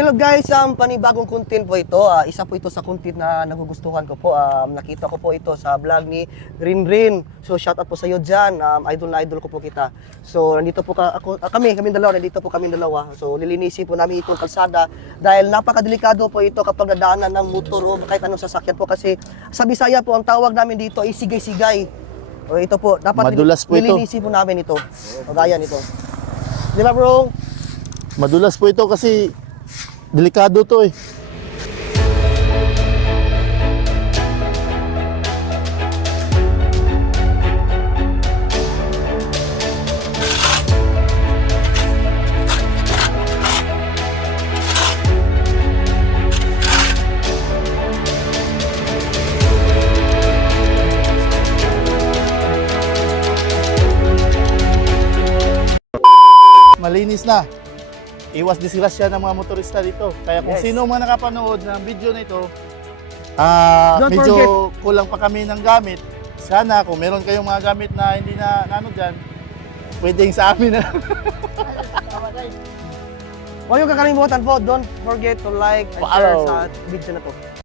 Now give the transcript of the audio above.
Hello guys, panibagong content po ito. Isa po ito sa content na nagugustuhan ko po. Nakita ko po ito sa vlog ni Rinrin. So shout out po sa iyo dyan. Idol na idol ko po kita. So nandito po kami dalawa, nandito po kami dalawa. So lilinisin po namin itong kalsada dahil napakadelikado po ito kapag nadaanan ng motor o kahit anong sasakyan po kasi sa Bisaya po ang tawag namin dito ay sigay-sigay. O ito po, dapat Madulas po ito. lilinisin po namin ito. O gaya nito. Di ba bro? Madulas po ito kasi delikado to eh. Malinis na. Iwas disgrasya ng mga motorista dito. Kaya kung Yes. sino man nakapanood ng video na ito, Don't medyo forget. kulang pa kami ng gamit. Sana kung meron kayong mga gamit na hindi na ano dyan, pwedeng sa amin na. Huwag yung kakalimutan po, don't forget to like and share Follow. sa video na to.